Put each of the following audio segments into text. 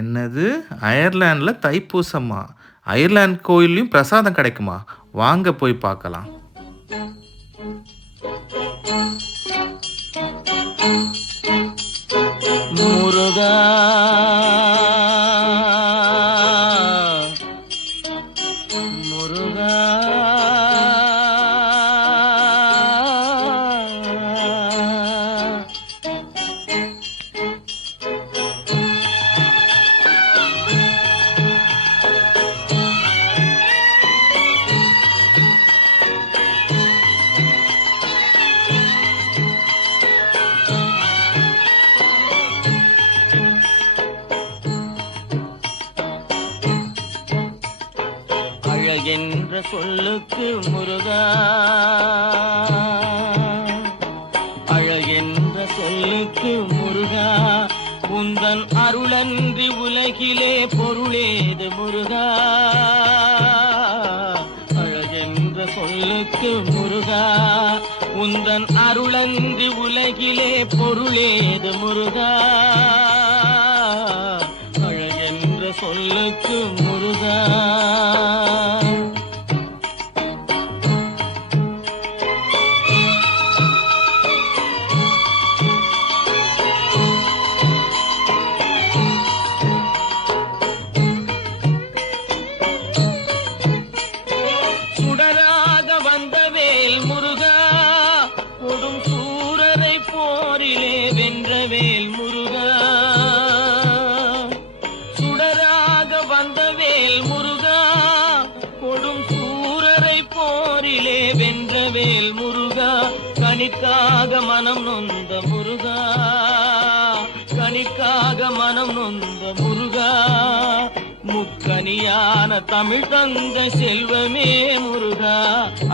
என்னது? அயர்லாந்துல தைப்பூசமா? அயர்லாந்து கோயில்லயும் பிரசாதம் கிடைக்குமா? வாங்க போய் பார்க்கலாம். முருகா முருகா அழகென்ற சொல்லுக்கு முருகா, அழகென்ற சொல்லுக்கு முருகா, உந்தன் அருளன்றி உலகிலே பொருளேது முருகா. அழகென்ற சொல்லுக்கு முருகா, உந்தன் அருளன்றி உலகிலே பொருளேது முருகா. அழகென்ற சொல்லுக்கு முருகா. சுடராக வந்தவேல் முருகா, கொடும் சூரரை போரிலே வென்றவேல் முருகா. சுடராக வந்தவேல் முருகா, கொடும் சூரரை போரிலே வென்றவேல் முருகா. கனிக்காக மனம் நொந்த முருகா, கனிக்காக மனம் நொந்த முருகா. முக்கனியான தமிழ் தந்த செல்வமே முருகா,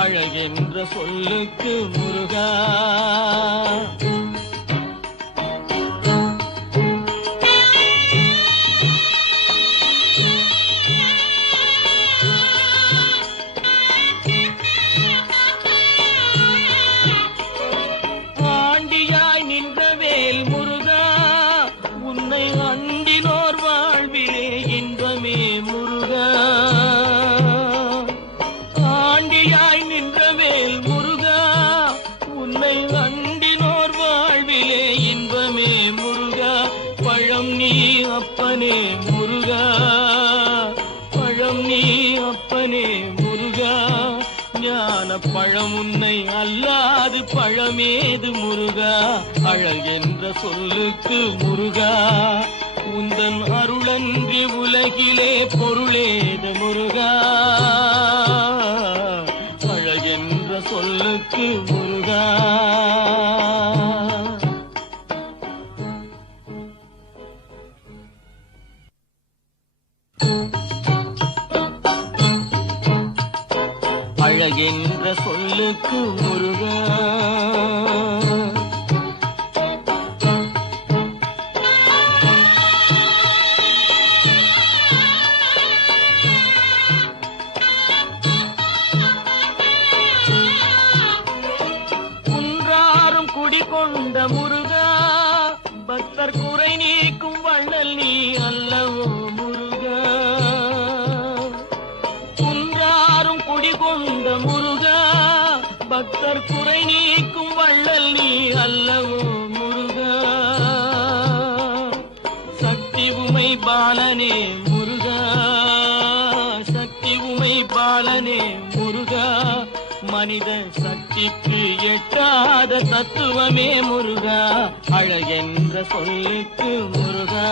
அழகென்ற சொல்லுக்கு முருகா. ஆண்டியாய் நின்றவேல் முருகா, உன்னை அண்டினோர் வாழ்விலே இன்பமே முருகா. ஆண்டியாய் நின்றவேல் முருகா, உன்னை அண்டினோர் வாழ்விலே இன்பமே முருகா. பழம் நீ அப்பனே முருகா, பழம் நீ அப்பனே முருகா. ஞான பழம் உன்னை அல்லாது பழமேது முருகா. அழகென்ற சொல்லுக்கு முருகா, உந்தன் அருளன்றி உலகிலே பொருளேது முருகா. அழகென்ற சொல்லுக்கு முருகா. அழகென்ற சொல்லுக்கு முருகா. குன்றாரும் குடிகொண்ட முருகா, பக்தர் குறை நீக்கும் வள்ளல் நீ அல்லவோ முருகா. குன்றாரும் குடிகொண்ட முருகா, பக்தர் குறை நீக்கும் வள்ளல் நீ அல்லவோ முருகா. சக்தி உமை பாலனே முருகா, சக்தி உமை பாலனே முருகா. மனித சக்திக்கு எட்டாத தத்துவமே முருகா, அழகென்ற சொல்லுக்கு முருகா.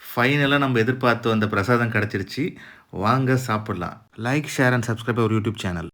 ஃபைனலாக நம்ம எதிர்பார்த்து வந்த பிரசாதம் கிடச்சிருச்சு. வாங்க சாப்பிடலாம். Like, share and subscribe our YouTube channel.